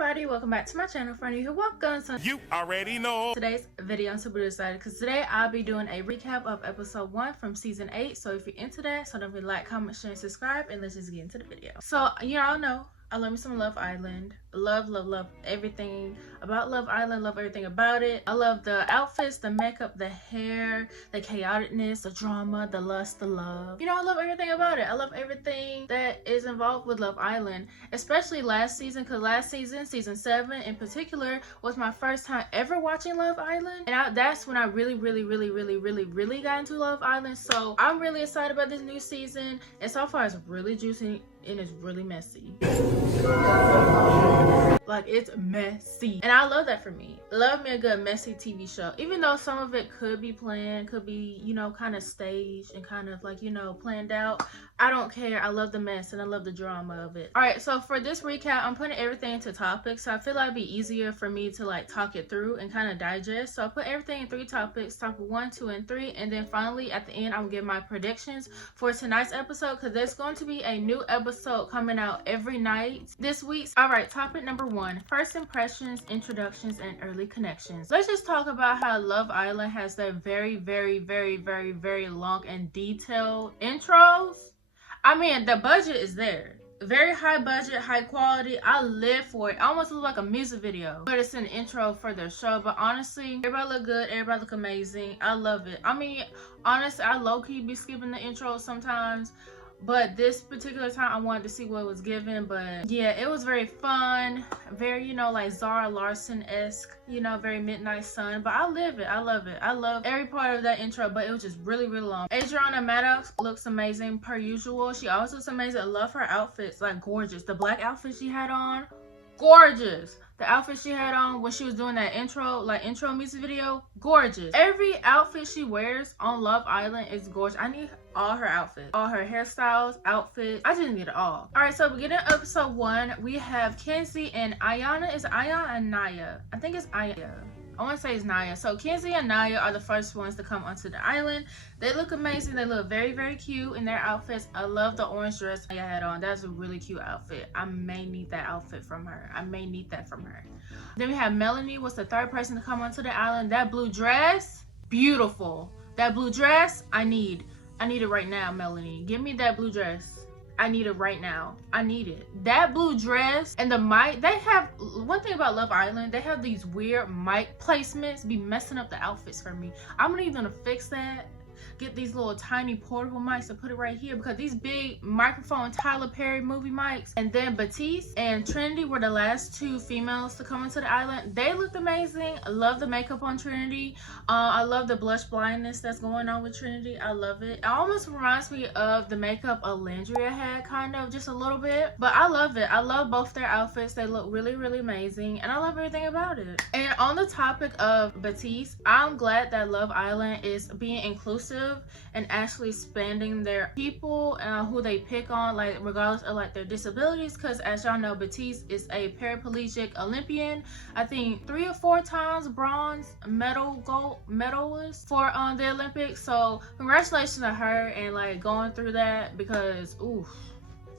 everybody, welcome back to my channel. For any who welcome to you already know today's video. I'm super excited because today I'll be doing a recap of episode 1 from season 8. So if you're into that, so don't forget to like, comment, share, and subscribe, and let's just get into the video. So you all know I love me some Love Island. Love everything about Love Island. Love everything about it. I love the outfits, the makeup, the hair, the chaoticness, the drama, the lust, the love. You know, I love everything about it. I love everything that is involved with Love Island, especially last season, because last season, season 7 in particular, was my first time ever watching Love Island, and that's when I really got into Love Island. So I'm really excited about this new season, and so far it's really juicy and it's really messy. Like, it's messy, and I love that for me. Love me a good messy TV show, even though some of it could be planned, could be, you know, kind of staged and kind of like, you know, planned out. I don't care. I love the mess and I love the drama of it. All right, so for this recap, I'm putting everything into topics, so I feel like it'd be easier for me to like talk it through and kind of digest. So I put everything in 3 topics: topic 1, 2, and 3, and then finally at the end I'm gonna give my predictions for tonight's episode, because there's going to be a new episode coming out every night this week. All right, topic number 1: first impressions, introductions, and early connections. Let's just talk about how Love Island has their very long and detailed intros. I mean, the budget is there. Very high budget, high quality. I live for it. It almost looks like a music video, but it's an intro for their show. But honestly, everybody look good, everybody look amazing. I love it. I mean, honestly, I low-key be skipping the intros sometimes, but this particular time I wanted to see what was given. But yeah, it was very fun, very, you know, like Zara Larson-esque, you know, very Midnight Sun. But I live it. I love it. I love every part of that intro, but it was just really long. Adriana Maddox looks amazing per usual. She always looks amazing. I love her outfits, like gorgeous. The black outfit she had on, gorgeous. The outfit she had on when she was doing that intro music video, gorgeous. Every outfit she wears on Love Island is gorgeous. I need all her outfits, all her hairstyles, outfits. I just need it all. All right, so beginning of episode 1, we have Kenzie and Ayana. Is it Ayana and Naya? I think it's Ayana. I want to say it's Naya. So Kenzie and Naya are the first ones to come onto the island. They look amazing. They look very cute in their outfits. I love the orange dress Naya had on. That's a really cute outfit. I may need that outfit from her. I may need that from her. Then we have Melanie was the third person to come onto the island. That blue dress, beautiful. That blue dress, I need it right now, Melanie. Give me that blue dress. I need it right now. I need it. That blue dress and the mic. They have one thing about Love Island. They have these weird mic placements be messing up the outfits for me. I'm gonna need them to fix that. Get these little tiny portable mics and put it right here, because these big microphone Tyler Perry movie mics. And then Batiste and Trinity were the last 2 females to come into the island. They looked amazing. I love the makeup on Trinity. I love the blush blindness that's going on with Trinity. I love it. It almost reminds me of the makeup Alandria had, kind of, just a little bit. But I love it. I love both their outfits. They look really amazing, and I love everything about it. And on the topic of Batiste, I'm glad that Love Island is being inclusive and actually expanding their people who they pick on, like regardless of like their disabilities, because as y'all know, Batiste is a paraplegic Olympian. I think 3 or 4 times bronze gold medalist for the Olympics. So congratulations to her and like going through that, because oof,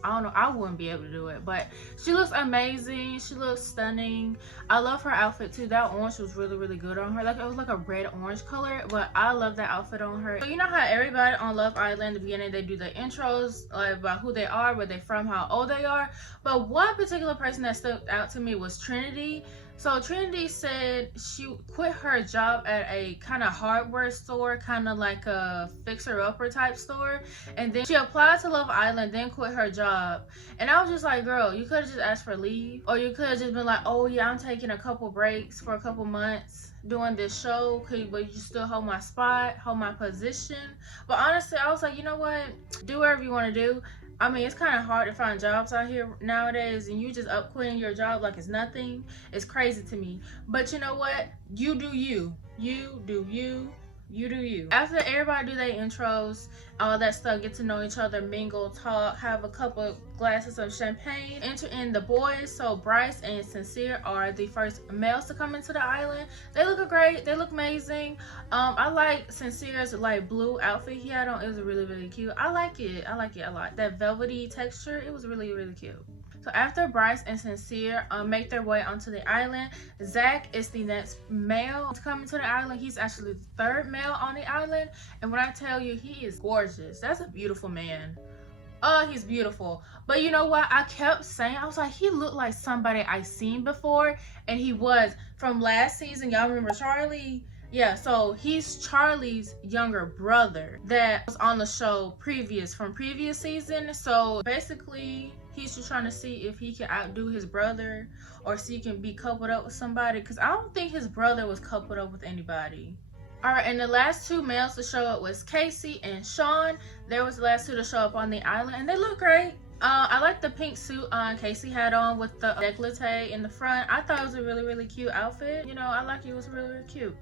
I don't know, I wouldn't be able to do it. But she looks amazing. She looks stunning. I love her outfit too. That orange was really good on her. Like, it was like a red orange color, but I love that outfit on her. So you know how everybody on Love Island in the beginning, they do the intros like about who they are, where they're from, how old they are. But one particular person that stood out to me was Trinity. So Trinity said she quit her job at a kind of hardware store, kind of like a fixer-upper type store, and then she applied to Love Island, then quit her job. And I was just like, girl, you could have just asked for leave, or you could have just been like, oh yeah, I'm taking a couple breaks for a couple months doing this show, but you still hold my spot, hold my position. But honestly, I was like, you know what, do whatever you want to do. I mean, it's kind of hard to find jobs out here nowadays, and you just up quitting your job like it's nothing. It's crazy to me. But you know what? You do you. You do you. You do you. After everybody do their intros, all that stuff, get to know each other, mingle, talk, have a couple glasses of champagne. Enter in the boys. So Bryce and Sincere are the first males to come into the island. They look great, they look amazing. I like Sincere's like blue outfit he had on. It was really cute. I like it a lot. That velvety texture, it was really cute. So after Bryce and Sincere make their way onto the island, Zach is the next male to come into the island. He's actually the third male on the island. And when I tell you, he is gorgeous. That's a beautiful man. Oh, he's beautiful. But you know what? I kept saying, I was like, he looked like somebody I seen before. And he was from last season. Y'all remember Charlie? Yeah, so he's Charlie's younger brother that was on the show from previous season. So basically, he's just trying to see if he can outdo his brother or see if he can be coupled up with somebody, because I don't think his brother was coupled up with anybody. All right, and the last two males to show up was Casey and Sean. They was the last two to show up on the island, and they look great. I like the pink suit Casey had on with the décolleté in the front. I thought it was a really cute outfit. You know, I like it. It was really cute.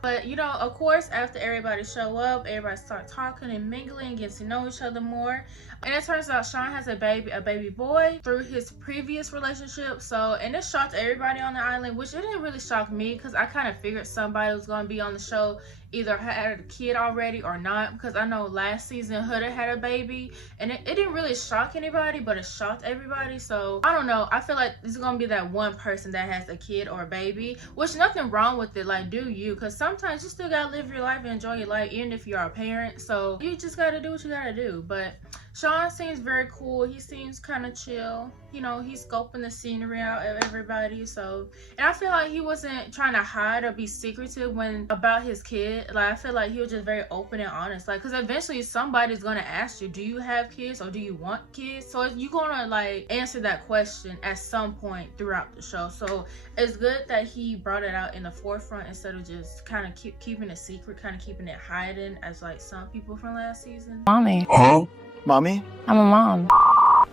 But you know, of course, after everybody show up, everybody start talking and mingling, getting to know each other more. And it turns out Sean has a baby boy through his previous relationship. So, and it shocked everybody on the island, which it didn't really shock me, because I kind of figured somebody was going to be on the show either had a kid already or not, because I know last season Huda had a baby, and it didn't really shock anybody, but it shocked everybody. So I don't know, I feel like this is gonna be that one person that has a kid or a baby, which nothing wrong with it. Like, do you, because sometimes you still gotta live your life and enjoy your life even if you're a parent. So you just gotta do what you gotta do. But Sean seems very cool. He seems kind of chill. You know, he's scoping the scenery out of everybody. So, and I feel like he wasn't trying to hide or be secretive about his kid. Like, I feel like he was just very open and honest. Like, because eventually somebody's gonna ask you, do you have kids or do you want kids? So you're gonna like answer that question at some point throughout the show. So it's good that he brought it out in the forefront instead of just kind of keeping it secret, kind of keeping it hidden as like some people from last season. Mommy. Huh? Mommy? I'm a mom.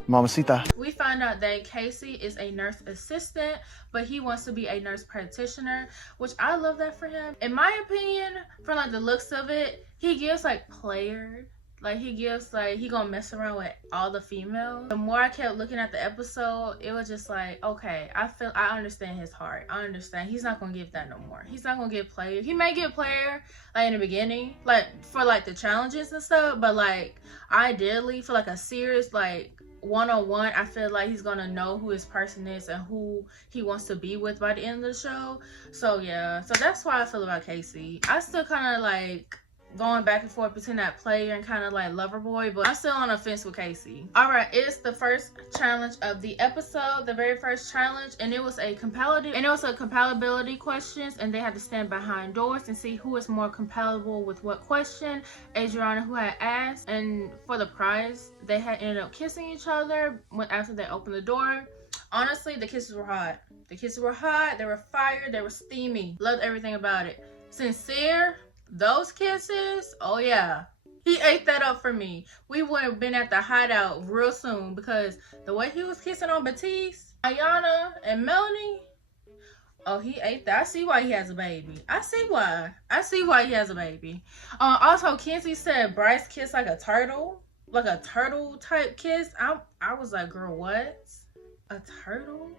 Mamacita. We find out that Casey is a nurse assistant, but he wants to be a nurse practitioner, which I love that for him. In my opinion, from like the looks of it, he gives like player. Like, he gives like he gonna mess around with all the females. The more I kept looking at the episode, it was just like, okay, I understand his heart. I understand he's not gonna give that no more. He's not gonna give player. He may give player like in the beginning, like for like the challenges and stuff, but like ideally for like a serious like one-on-one, I feel like he's gonna know who his person is and who he wants to be with by the end of the show. So yeah, so that's why I feel about Casey. I still kind of like going back and forth between that player and kind of like lover boy, but I'm still on the fence with Casey. All right, it's the first challenge of the episode, the very first challenge, and it was a compatibility questions, and they had to stand behind doors and see who is more compatible with what question. Adriana, who had asked, and for the prize, they had ended up kissing each other after they opened the door. Honestly, the kisses were hot. The kisses were hot. They were fire. They were steamy. Loved everything about it. Sincere. Those kisses, oh yeah, he ate that up for me. We would have been at the hideout real soon, because the way he was kissing on Batiste, Ayana, and Melanie, oh, he ate that. I see why he has a baby. I see why he has a baby. Also, Kenzie said Bryce kissed like a turtle type kiss. I was like, girl, what? A turtle?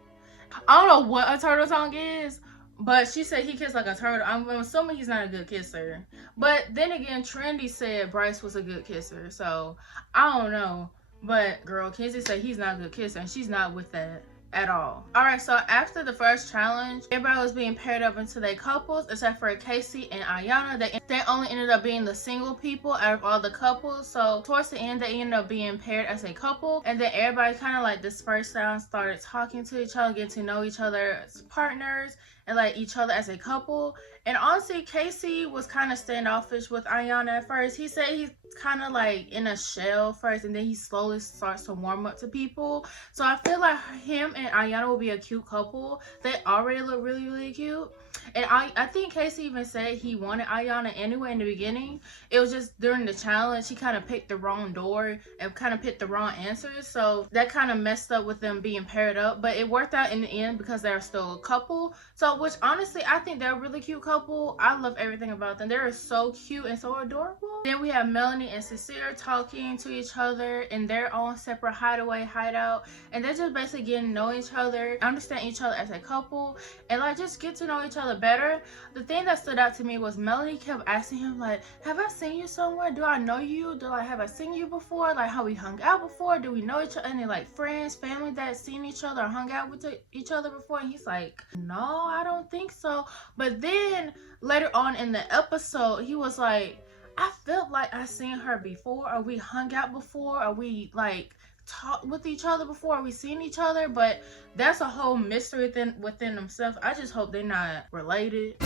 I don't know what a turtle tongue is, but she said he kissed like a turtle. I'm assuming he's not a good kisser. But then again, Trendy said Bryce was a good kisser. So, I don't know. But, girl, Kenzie said he's not a good kisser, and she's not with that at all. Alright, so after the first challenge, everybody was being paired up into their couples, except for Casey and Ayana. They only ended up being the single people out of all the couples. So, towards the end, they ended up being paired as a couple. And then everybody kind of like dispersed out, started talking to each other, getting to know each other as partners, and like each other as a couple. And honestly, Casey was kind of standoffish with Ayana at first. He said he's kind of like in a shell first, and then he slowly starts to warm up to people. So I feel like him and Ayana will be a cute couple. They already look really cute. And I think Casey even said he wanted Ayana anyway in the beginning. It was just during the challenge, he kind of picked the wrong door and kind of picked the wrong answers. So that kind of messed up with them being paired up. But it worked out in the end because they're still a couple. So which honestly, I think they're a really cute couple. I love everything about them. They're so cute and so adorable. Then we have Melanie and Sincere talking to each other in their own separate hideout, and they're just basically getting to know each other, understand each other as a couple, and like just get to know each other better. The thing that stood out to me was Melanie kept asking him like, have I seen you somewhere? Do I know you? Have I seen you before? Like, how we hung out before? Do we know each other? Any like friends, family that seen each other or hung out with each other before? And he's like, no, I don't think so. But then later on in the episode, he was like, I felt like I seen her before, or we hung out before, or we like talked with each other before, or we seen each other. But that's a whole mystery within themselves. I just hope they're not related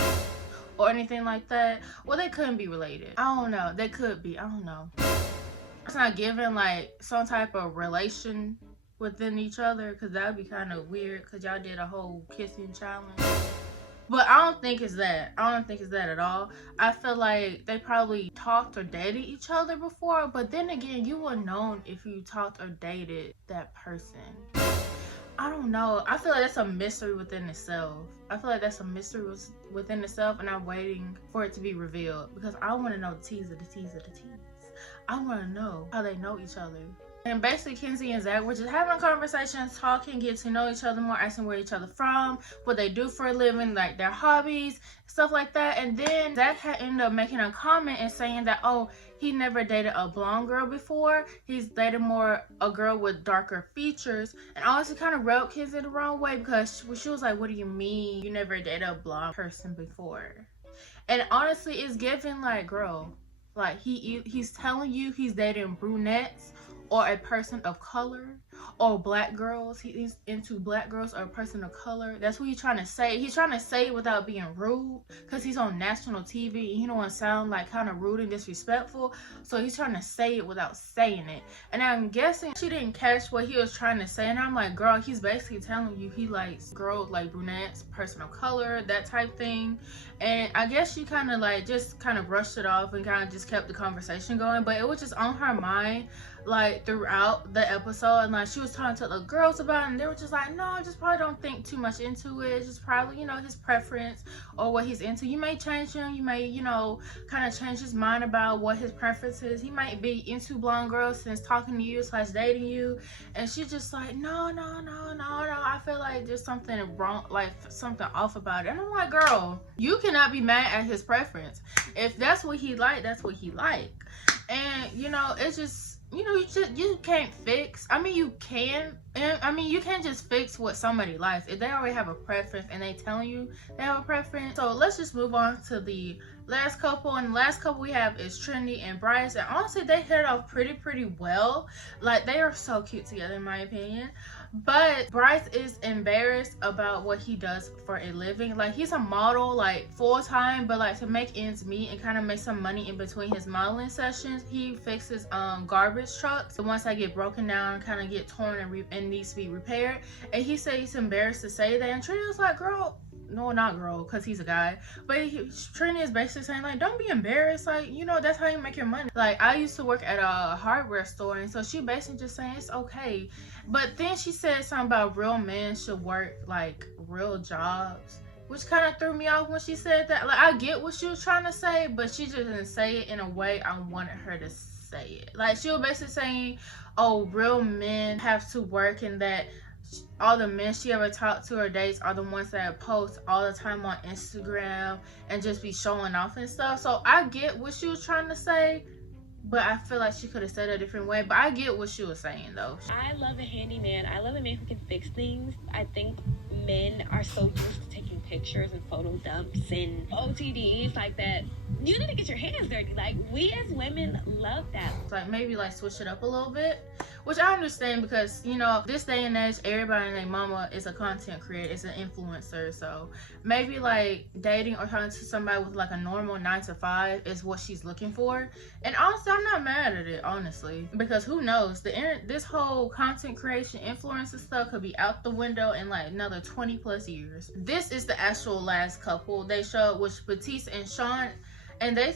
or anything like that. Well, they couldn't be related. I don't know. They could be. I don't know. It's not giving like some type of relation within each other, because that would be kind of weird, because y'all did a whole kissing challenge. But I don't think it's that. I don't think it's that at all. I feel like they probably talked or dated each other before, but then again, you would have known if you talked or dated that person. I don't know. I feel like that's a mystery within itself. And I'm waiting for it to be revealed, because I want to know the tease of the tease of the tease. I want to know how they know each other. And basically, Kenzie and Zach were just having conversations, talking, getting to know each other more, asking where each other from, what they do for a living, like their hobbies, stuff like that. And then Zach had ended up making a comment and saying that, oh, he never dated a blonde girl before. He's dated more a girl with darker features. And honestly, kind of rubbed Kenzie the wrong way, because she was like, what do you mean you never dated a blonde person before? And honestly, it's giving like, girl, like he's telling you he's dating brunettes, or a person of color, or black girls. He's into black girls or a person of color. That's what he's trying to say. He's trying to say it without being rude, because he's on national TV and he don't want to sound like kind of rude and disrespectful. So he's trying to say it without saying it. And I'm guessing she didn't catch what he was trying to say. And I'm like, girl, he's basically telling you he likes girls like brunettes, person of color, that type thing. And I guess she kind of like just kind of brushed it off and kind of just kept the conversation going. But it was just on her mind like throughout the episode, and like she was talking to the girls about it, and they were just like, no, I just probably don't think too much into it. It's just probably, you know, his preference or what he's into. You may change him, you may, you know, kind of change his mind about what his preference is. He might be into blonde girls since talking to you / dating you. And she's just like, no, I feel like there's something wrong, like something off about it. And I'm like, girl, you cannot be mad at his preference. If that's what he like, that's what he like. And you know, it's just, you know, you can't fix. I mean, you can. I mean, you can't just fix what somebody likes. If they already have a preference and they telling you they have a preference. So let's just move on to the last couple. And the last couple we have is Trinity and Bryce. And honestly, they hit it off pretty well. Like, they are so cute together, in my opinion. But Bryce is embarrassed about what he does for a living. Like, he's a model, like, full-time, but like to make ends meet and kind of make some money in between his modeling sessions, he fixes garbage trucks, the ones that get broken down, kind of get torn and needs to be repaired. And he said he's embarrassed to say that, and Trinity was like, girl, no, not girl, because he's a guy, but Trinity is basically saying, like, don't be embarrassed, like, you know, that's how you make your money. Like, I used to work at a hardware store, and so she basically just saying it's okay. But then she said something about real men should work like real jobs, which kind of threw me off when she said that. Like, I get what she was trying to say, but she just didn't say it in a way I wanted her to say it. Like, she was basically saying, oh, real men have to work, and that all the men she ever talked to or dates are the ones that post all the time on Instagram and just be showing off and stuff. So I get what she was trying to say, but I feel like she could have said it a different way. But I get what she was saying, though. I love a handyman. I love a man who can fix things. I think men are so used to taking pictures and photo dumps and OTDs like that. You need to get your hands dirty. Like, we as women love that. Like, maybe like switch it up a little bit, which I understand, because, you know, this day and age, everybody and their mama is a content creator, is an influencer. So maybe like dating or talking to somebody with like a normal 9-to-5 is what she's looking for. And honestly, I'm not mad at it, honestly, because who knows, this whole content creation influencer stuff could be out the window in like another 20+ years. This is the actual last couple they showed, which Batiste and Sean. and they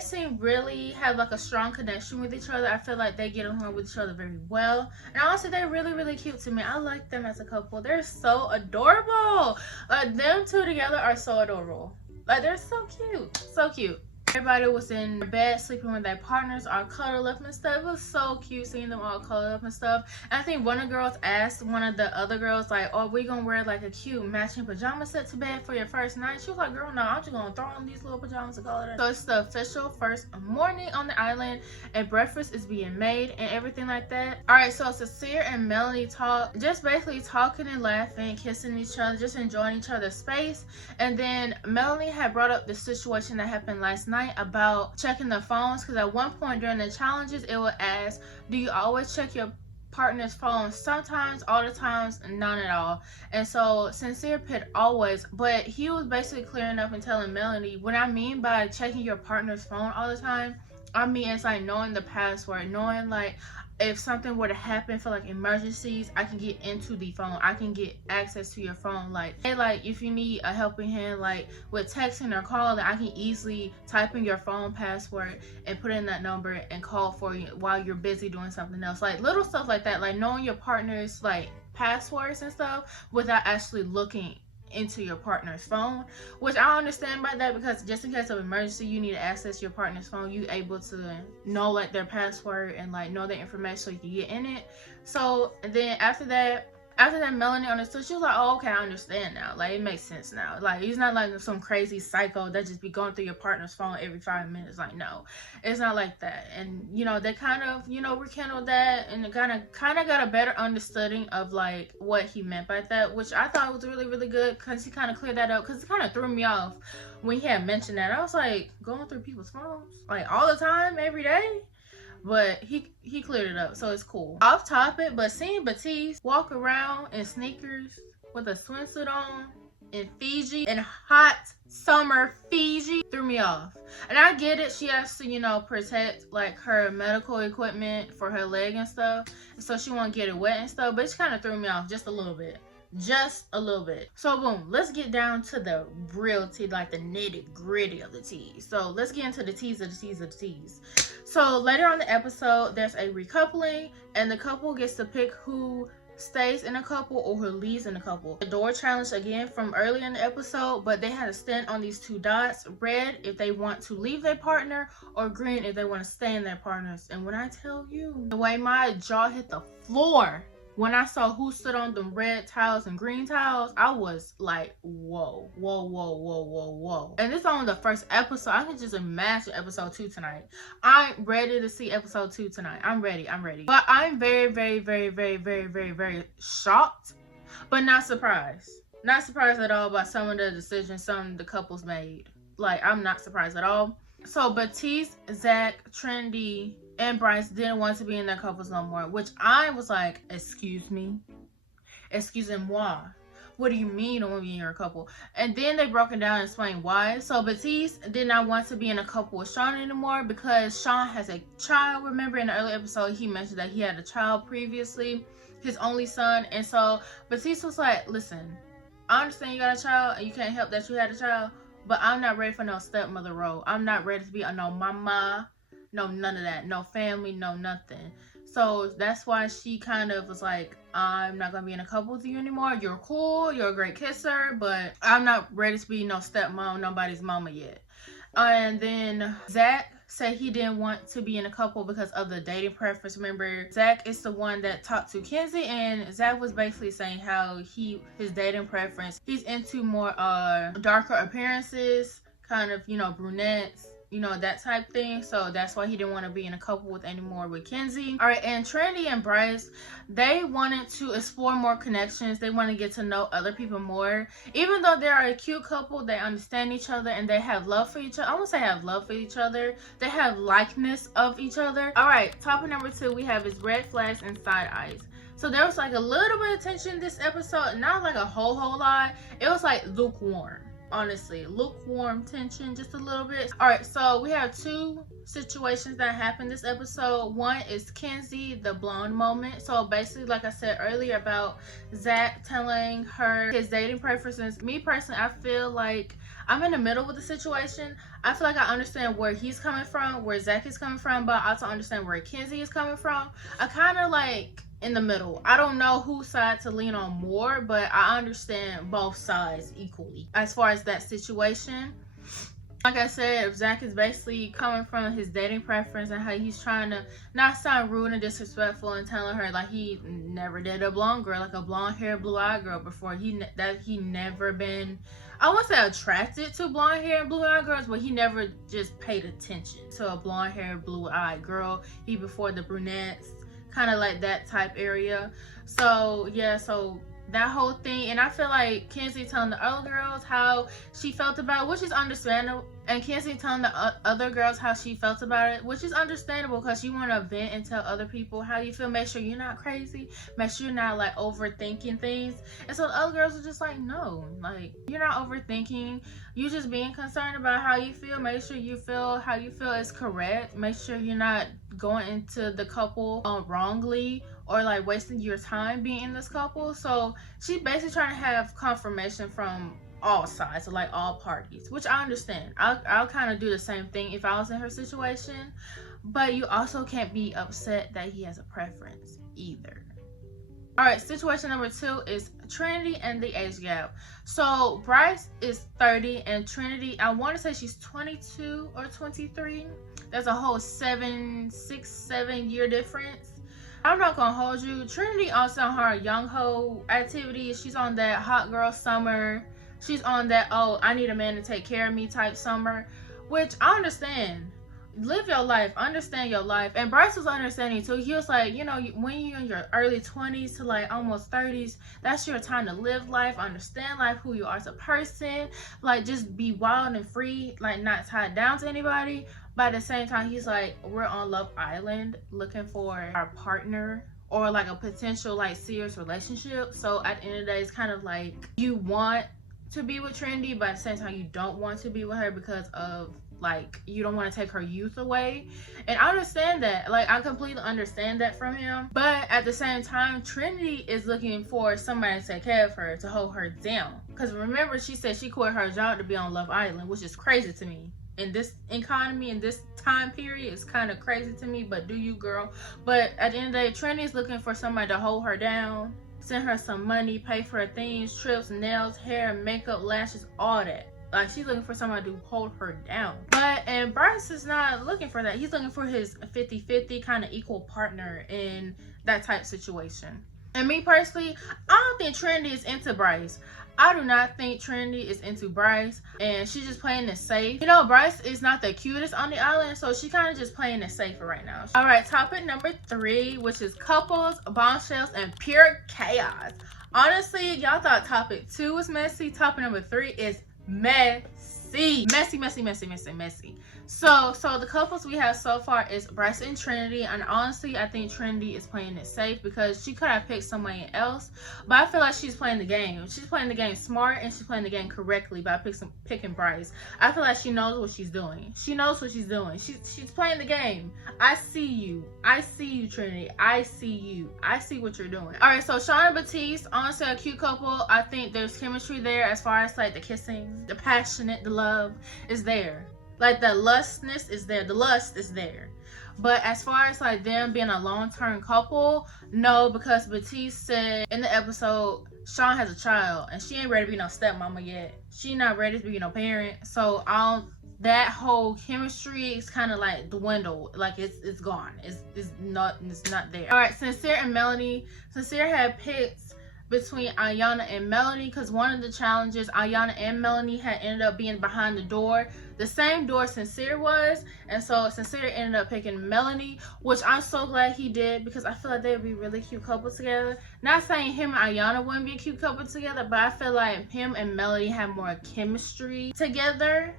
seem really have like a strong connection with each other. I feel like they get along with each other very well, and honestly they're really, really cute to me. I like them as a couple. They're so adorable. Them two together are so adorable. Like, they're so cute, so cute. Everybody was in bed sleeping with their partners, all cuddled up and stuff. It was so cute seeing them all cuddled up and stuff. And I think one of the girls asked one of the other girls, like, oh, we gonna wear like a cute matching pajama set to bed for your first night? She was like, girl, no, I'm just gonna throw on these little pajamas and call it. So it's the official first morning on the island, and breakfast is being made and everything like that. All right, so Sincere and Melanie talk, just basically talking and laughing, kissing each other, just enjoying each other's space. And then Melanie had brought up the situation that happened last night about checking the phones, because at one point during the challenges it would ask, do you always check your partner's phone? Sometimes, all the times, none at all. And so Sincere picked always, but he was basically clearing up and telling Melanie, what I mean by checking your partner's phone all the time, I mean it's like knowing the password, knowing like if something were to happen for like emergencies, I can get into the phone, I can get access to your phone. Like, hey, like if you need a helping hand like with texting or calling, I can easily type in your phone password and put in that number and call for you while you're busy doing something else. Like little stuff like that, like knowing your partner's like passwords and stuff without actually looking into your partner's phone, which I understand by that, because just in case of emergency you need to access your partner's phone, you able to know like their password and like know their information so you can get in it. So then after that Melanie understood. She was like, oh, okay, I understand now. Like, it makes sense now. Like, he's not like some crazy psycho that just be going through your partner's phone every 5 minutes. Like, no, it's not like that. And, you know, they kind of, you know, rekindled that and kind of got a better understanding of like what he meant by that, which I thought was really, really good, because he kind of cleared that up, because it kind of threw me off when he had mentioned that. I was like, going through people's phones like all the time, every day? But he cleared it up, so it's cool. Off topic, but seeing Batiste walk around in sneakers with a swimsuit on in Fiji, in hot summer Fiji, threw me off. And I get it, she has to, you know, protect like her medical equipment for her leg and stuff, so she won't get it wet and stuff, but it kind of threw me off just a little bit. Just a little bit. So boom, let's get down to the real tea, like the nitty gritty of the tea. So let's get into the teas of the teas of the teas. So later on the episode, there's a recoupling, and the couple gets to pick who stays in a couple or who leaves in a couple. The door challenge again from earlier in the episode, but they had to stand on these two dots, red if they want to leave their partner, or green if they want to stay in their partners. And when I tell you, the way my jaw hit the floor when I saw who stood on the red tiles and green tiles, I was like, whoa, whoa, whoa, whoa, whoa, whoa. And this is only the first episode. I can just imagine episode 2 tonight. I'm ready to see episode 2 tonight. I'm ready. But I'm very, very, very, very, very, very, very shocked, but not surprised. Not surprised at all by some of the decisions some of the couples made. Like, I'm not surprised at all. So Batiste, Zach, Trendy, and Bryce didn't want to be in their couples no more, which I was like, excuse me? Excusez-moi. What do you mean you don't want to be in your couple? And then they broke it down and explained why. So Batiste did not want to be in a couple with Sean anymore because Sean has a child. Remember in the early episode, he mentioned that he had a child previously, his only son. And so Batiste was like, listen, I understand you got a child and you can't help that you had a child, but I'm not ready for no stepmother role. I'm not ready to be a no mama. No, none of that. No family, no nothing. So that's why she kind of was like, I'm not going to be in a couple with you anymore. You're cool. You're a great kisser, but I'm not ready to be no stepmom, nobody's mama yet. And then Zach said he didn't want to be in a couple because of the dating preference. Remember, Zach is the one that talked to Kenzie, and Zach was basically saying how his dating preference, he's into more darker appearances, kind of, you know, brunettes, you know, that type thing. So that's why he didn't want to be in a couple with anymore with Kenzie. All right, and Trendy and Bryce, they wanted to explore more connections. They want to get to know other people more. Even though they are a cute couple, they understand each other and they have love for each other. I won't say have love for each other. They have likeness of each other. All right, topic number 2 we have is red flags and side eyes. So there was like a little bit of tension this episode, not like a whole lot. It was like lukewarm. honestly. Lukewarm tension, just a little bit. All right, so we have two situations that happened this episode. One is Kenzie, the blonde moment. So basically, like I said earlier about Zach telling her his dating preferences. Me personally, I feel like I'm in the middle with the situation. I feel like I understand where he's coming from, where Zach is coming from, but I also understand where Kenzie is coming from. I kind of like in the middle. I don't know whose side to lean on more, but I understand both sides equally as far as that situation. Like I said, if Zach is basically coming from his dating preference and how he's trying to not sound rude and disrespectful and telling her like he never did a blonde girl, like a blonde hair, blue eyed girl before, that he never been, I won't say attracted to blonde hair and blue eyed girls, but he never just paid attention to a blonde hair, blue eyed girl. He before the brunettes, kind of like that type area. So yeah, so that whole thing, and I feel like Kenzie telling the other girls how she felt about it, which is understandable, and Kenzie telling the other girls how she felt about it, which is understandable because you want to vent and tell other people how you feel. Make sure you're not crazy, make sure you're not like overthinking things. And so the other girls are just like, no, like you're not overthinking, you just being concerned about how you feel. Make sure you feel how you feel is correct. Make sure you're not going into the couple wrongly or like wasting your time being in this couple. So she's basically trying to have confirmation from all sides, so like all parties, which I understand. I'll kind of do the same thing if I was in her situation, but you also can't be upset that he has a preference either. All right, situation number 2 is Trinity and the age gap. So Bryce is 30 and Trinity, I want to say she's 22 or 23. There's a whole 7 year difference. I'm not gonna hold you. Trinity also on her young ho activities. She's on that hot girl summer. She's on that, oh, I need a man to take care of me type summer, which I understand. Live your life, understand your life. And Bryce was understanding too. He was like, you know, when you're in your early 20s to like almost 30s, that's your time to live life, understand life, who you are as a person, like just be wild and free, like not tied down to anybody. But at the same time, he's like, we're on Love Island looking for our partner or like a potential like serious relationship. So at the end of the day, it's kind of like you want to be with Trinity, but at the same time you don't want to be with her because of like you don't want to take her youth away. And I understand that, like I completely understand that from him, but at the same time Trinity is looking for somebody to take care of her, to hold her down, because remember she said she quit her job to be on Love Island, which is crazy to me. In this economy, in this time period, it's kind of crazy to me, but do you, girl. But at the end of the day, Trinity's looking for somebody to hold her down, send her some money, pay for her things, trips, nails, hair, makeup, lashes, all that. Like she's looking for somebody to hold her down. And Bryce is not looking for that. He's looking for his 50-50 kind of equal partner in that type situation. And me personally, I don't think Trinity is into Bryce. I do not think Trinity is into Bryce, and she's just playing it safe. You know, Bryce is not the cutest on the island, so she kind of just playing it safe right now. All right, topic number 3, which is couples, bombshells, and pure chaos. Honestly, y'all thought topic 2 was messy. Topic number 3 is messy. Messy. So the couples we have so far is Bryce and Trinity, and honestly I think Trinity is playing it safe because she could have picked somebody else, but I feel like she's playing the game. She's playing the game smart and she's playing the game correctly by picking Bryce. I feel like she knows what she's doing. She knows what she's doing. She's playing the game. I see you, Trinity. I see you. I see what you're doing. All right, so Sean and Batiste, honestly a cute couple. I think there's chemistry there as far as like the kissing, the passionate, the love is there. Like the lustness is there, the lust is there. But as far as like them being a long-term couple, no, because Batiste said in the episode Sean has a child and she ain't ready to be no stepmama yet. She not ready to be no parent. So that whole chemistry is kind of like dwindled, like it's gone. It's not there. All right, Sincere and Melanie. Sincere had picked between Ayana and Melanie because one of the challenges, Ayana and Melanie had ended up being behind the door, the same door Sincere was, and so Sincere ended up picking Melanie, which I'm so glad he did because I feel like they would be really cute couples together. Not saying him and Ayana wouldn't be a cute couple together, but I feel like him and Melanie have more chemistry together,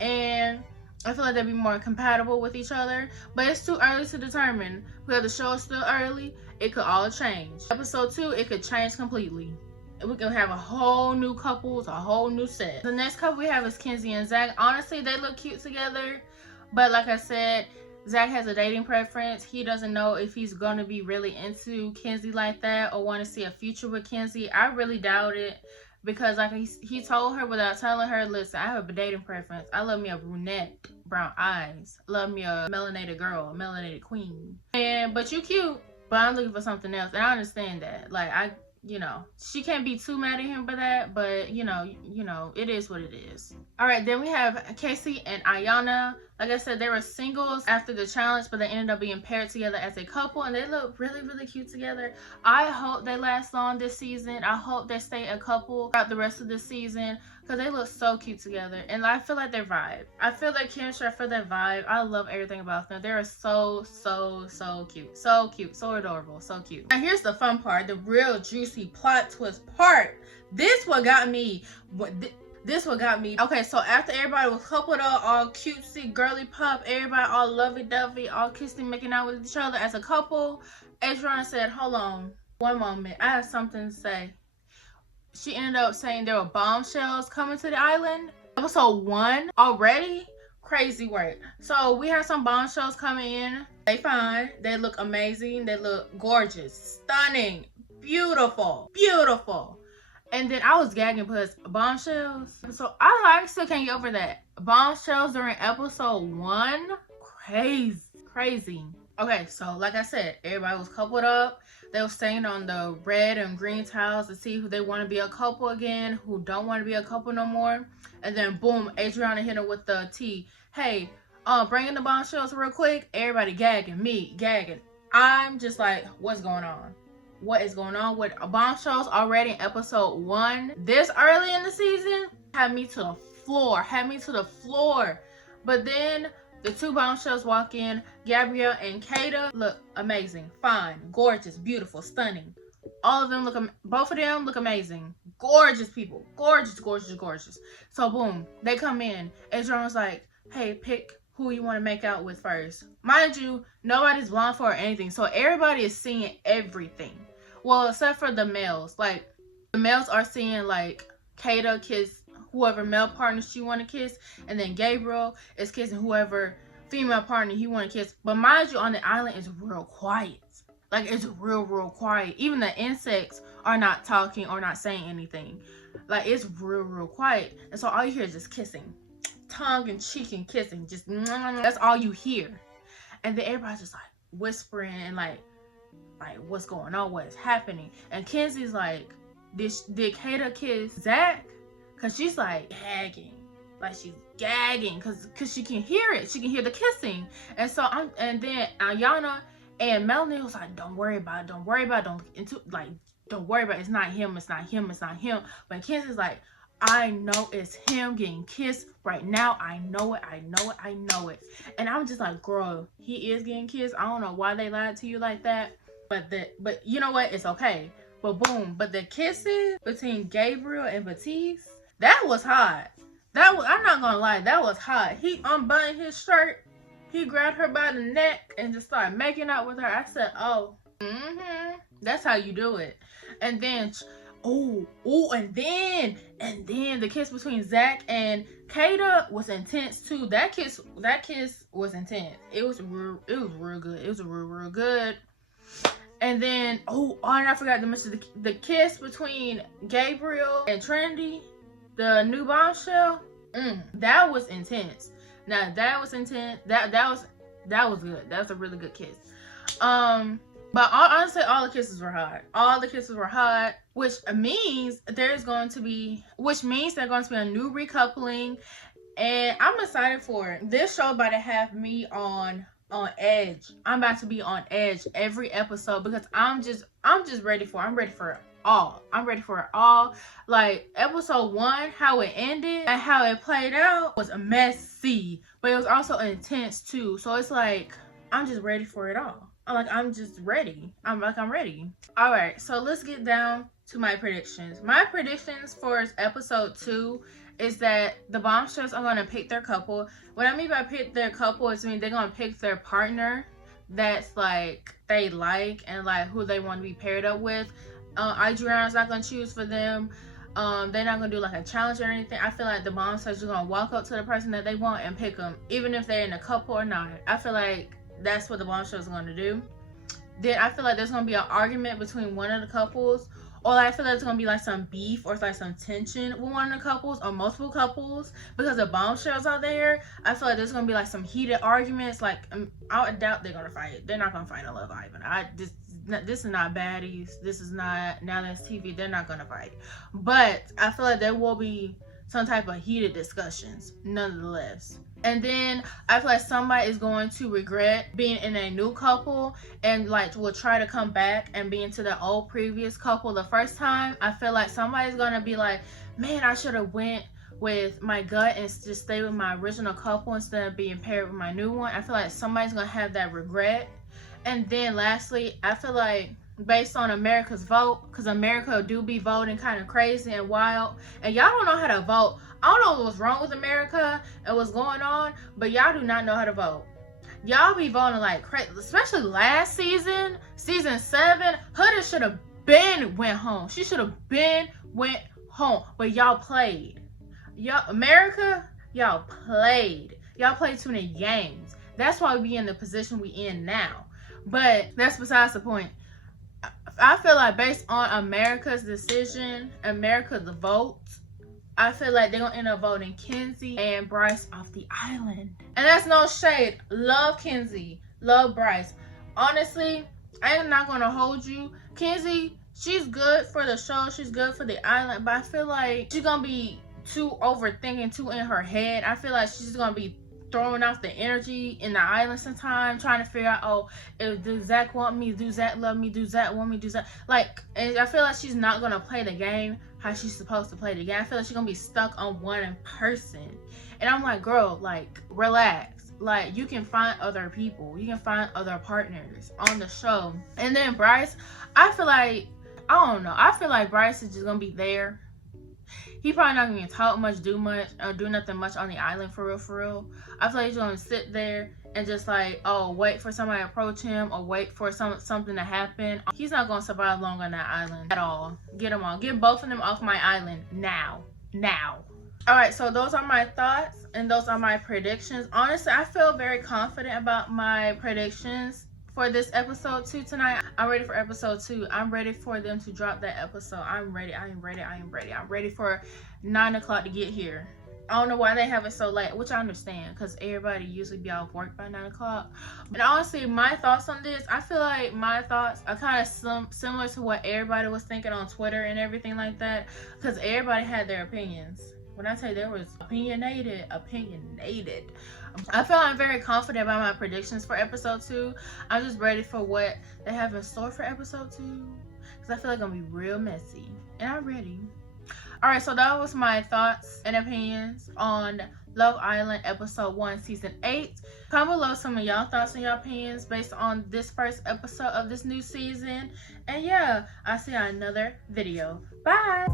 and I feel like they'd be more compatible with each other, but it's too early to determine. Because the show is still early, it could all change. Episode 2, it could change completely. we can have a whole new couples, a whole new set. The next couple we have is Kenzie and Zach. Honestly, they look cute together, but like I said, Zach has a dating preference. He doesn't know if he's going to be really into Kenzie like that or want to see a future with Kenzie. I really doubt it, because like he told her without telling her, listen, I have a dating preference. I love me a brunette, brown eyes. Love me a melanated girl, a melanated queen. But you cute, but I'm looking for something else. And I understand that. Like, you know, she can't be too mad at him for that, but you know, it is what it is. All right, then we have Casey and Ayana. Like I said, they were singles after the challenge, but they ended up being paired together as a couple, and they look really, really cute together. I hope they last long this season. I hope they stay a couple throughout the rest of the season, because they look so cute together, and I feel like their vibe. I feel their chemistry. I feel their vibe. I love everything about them. They're so cute. So cute. So adorable. So cute. Now here's the fun part, the real juicy plot twist part. This what got me. This what got me. Okay, so after everybody was coupled up, all cutesy, girly pop, everybody all lovey-dovey, all kissing, making out with each other as a couple, Adriana said, hold on, one moment, I have something to say. She ended up saying there were bombshells coming to the island. Episode 1 already? Crazy work. So we have some bombshells coming in. They fine. They look amazing. They look gorgeous, stunning, beautiful. And then I was gagging because bombshells. So I still can't get over that. Bombshells during episode 1? Crazy. Okay, so like I said, everybody was coupled up. They were staying on the red and green tiles to see who they want to be a couple again, who don't want to be a couple no more. And then boom, Adriana hit her with the tea. Hey, bring in the bombshells real quick. Everybody gagging, me gagging. I'm just like, what's going on? What is going on with bombshells already in episode 1? This early in the season had me to the floor. But then the two bombshells walk in. Gabrielle and Kata look amazing, fine, gorgeous, beautiful, stunning. All of them both of them look amazing. Gorgeous people, gorgeous. So boom, they come in. Adriana's like, hey, pick who you want to make out with first. Mind you, nobody's blind for or anything, so everybody is seeing everything. Well, except for the males. Like, the males are seeing, like, Kata kiss whoever male partner she want to kiss, and then Gabriel is kissing whoever female partner he want to kiss. But mind you, on the island, it's real quiet. Like, it's real quiet. Even the insects are not talking or not saying anything. Like, it's real quiet. And so all you hear is just kissing. Tongue and cheek and kissing. Just, that's all you hear. And then everybody's just, like, whispering and, like, what's going on, what is happening. And Kenzie's like, did Kata kiss Zach? Because she's like gagging, because she can hear it, she can hear the kissing. And so and then Ayana and Melanie was like, don't worry about it, don't worry about it, it's not him. But Kenzie's like, I know it's him getting kissed right now. I know it. And I'm just like, girl, he is getting kissed. I don't know why they lied to you like that. But you know what? It's okay. But boom. But the kisses between Gabriel and Batiste, that was hot. I'm not gonna lie, that was hot. He unbuttoned his shirt. He grabbed her by the neck and just started making out with her. I said, oh, that's how you do it. And then, and then the kiss between Zach and Kata was intense too. That kiss was intense. It was real good. It was real good. And then, and I forgot to mention the kiss between Gabriel and Trinity, the new bombshell. That was intense. Now that was intense. That was good. That was a really good kiss. But honestly, all the kisses were hot. Which means there's going to be a new recoupling, and I'm excited for it. This show about to have me on edge. I'm about to be on edge every episode because I'm just ready for it. I'm ready for it all. Like episode 1, how it ended and how it played out was messy, but it was also intense too. So it's like, I'm just ready for it all. I'm just ready. I'm ready. All right, so let's get down to my predictions. My predictions for episode 2 is that the bombshells are going to pick their couple. What I mean by pick their couple is they're going to pick their partner that's like they like and like who they want to be paired up with. Adriana's not gonna choose for them. They're not gonna do like a challenge or anything. I feel like the moms are just gonna walk up to the person that they want and pick them, even if they're in a couple or not. I feel like that's what the bomb show is gonna do. Then I feel like there's gonna be an argument between one of the couples, or like, I feel like there's gonna be like some beef or like some tension with one of the couples or multiple couples because the bombshells out there. I feel like there's gonna be like some heated arguments. Like I doubt they're gonna fight. They're not gonna fight on Love Island. This is not baddies. This is not Now That's TV. They're not gonna fight. But I feel like there will be some type of heated discussions, nonetheless. And then I feel like somebody is going to regret being in a new couple and like will try to come back and be into the old previous couple the first time. I feel like somebody's gonna be like, man, I should have went with my gut and just stay with my original couple instead of being paired with my new one. I feel like somebody's gonna have that regret. And then lastly, I feel like based on America's vote, because America do be voting kind of crazy and wild, and y'all don't know how to vote. I don't know what's wrong with America and what's going on, but y'all do not know how to vote. Y'all be voting like crazy, especially last season, season 7. Huda should have been went home. She should have been went home, but y'all played. Y'all, America, y'all played. Y'all played too many games. That's why we in the position we in now. But that's besides the point. I feel like based on America's decision, America's vote, I feel like they're gonna end up voting Kenzie and Bryce off the island. And that's no shade. Love Kenzie. Love Bryce. Honestly, I am not gonna hold you. Kenzie, she's good for the show. She's good for the island. But I feel like she's gonna be too overthinking, too in her head. I feel like she's gonna be throwing off the energy in the island sometime, trying to figure out, oh, does Zach want me? Do Zach love me? Do Zach want me? Do Zach like? And I feel like she's not gonna play the game how she's supposed to play the game. I feel like she's gonna be stuck on one person, and I'm like, girl, like relax. Like you can find other people, you can find other partners on the show. And then Bryce, I feel like I feel like Bryce is just gonna be there. He probably not gonna talk much, do much, or do nothing much on the island for real, for real. I feel like he's gonna sit there and just like, oh, wait for somebody to approach him or wait for something to happen. He's not gonna survive long on that island at all. Get them all. Get both of them off my island now. Now. Alright, so those are my thoughts and those are my predictions. Honestly, I feel very confident about my predictions for this episode 2 tonight. I'm ready for episode 2. I'm ready for them to drop that episode. I'm ready. I am ready. I am ready. I'm ready for 9 o'clock to get here. I don't know why they have it so late, which I understand because everybody usually be off work by 9 o'clock. And honestly, my thoughts on this, I feel like my thoughts are kind of similar to what everybody was thinking on Twitter and everything like that, because everybody had their opinions. When I say there was opinionated. I feel I'm very confident about my predictions for episode 2. I'm just ready for what they have in store for episode 2, because I feel like it's gonna be real messy, and I'm ready. Alright, so that was my thoughts and opinions on Love Island episode 1 season 8. Comment below some of y'all thoughts and y'all opinions based on this first episode of this new season. And yeah, I'll see you on another video. Bye.